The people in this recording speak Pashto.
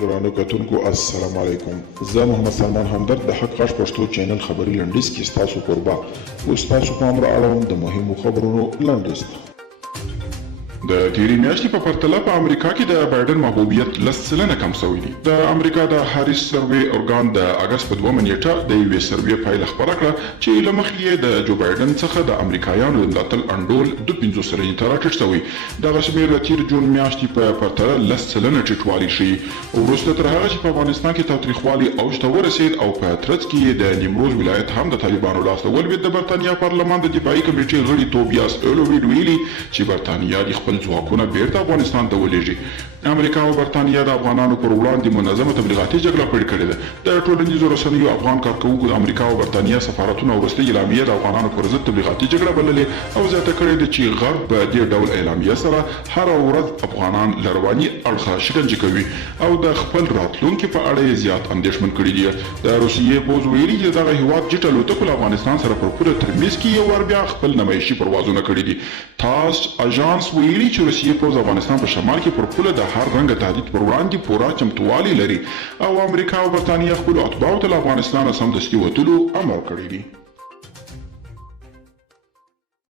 ګرانو کتونکو السلام علیکم. زه محمد سلمان همدرد د حق غږ پښتو چینل خبري لنډیز کې ستاسو کوربه اوس تاسو پام را اړوم د مهمو خبرونو لنډیز ته. د تیرې میاشتې په پرتله په امریکا کې د بایډن محبوبیت 10% کم شوی دی. د امریکا د هاریس سروې ارګان د اگست په 2 نیټه د یوې سروې پایله خپره کړه چې له مخې یې د جو بایډن څخه د امریکایانو د ملاتړ انډول 2.5 سلنې ته راټیټ شوی. دغه شمېر د تیر جون میاشتې په پرتله 10% ټیټوالی شي. وروسته تر هغه چې په افغانستان کې تاوتریخوالي اوج ته ورسېد او په ترڅ کې د نیمروز ولایت هم د طالبانو لاسته ولوېد، د برتانیا پارلمان د دفاعي کمیټې غړي توبیاس ایلوویډ ویلي چې برتانیا د خپل ځواکونه بیرته افغانستان ته ولېږي. امریکا او برتانیا د افغانانو پر وړاندې منظمه تبلیغاتي جګړه پیل کړې ده. د ټولنیزو رسنیو افغان کارکوونکو د امریکا او برتانیا سفارتونه وروستۍ اعلامیه د افغانانو پر ضد تبلیغاتي جګړه بللې او زیاته کړې ده چې غرب په دې ډول اعلامیه سره هره ورځ افغانان له رواني اړخه شکنجه کوي او د خپل راتلونکي په اړه یې زیات اندېښمن کړي دي. د روسیې پوځ ویلي چې دغه هیواد جټ الوتکو له افغانستان سره پر پوله ترمیز کې یو وار بیا خپل نمایشي پروازونه کړي دي. تاس اژانس ویلي چې روسیې پوځ افغانستان په شمال کې پر پوله د هر رنګ تهدید پر وړاندې پوره چمتووالی لري او امریکا او برتانیا خپلو اتباعو ته له افغانستانه سمدستي وتلو امر کړی دی.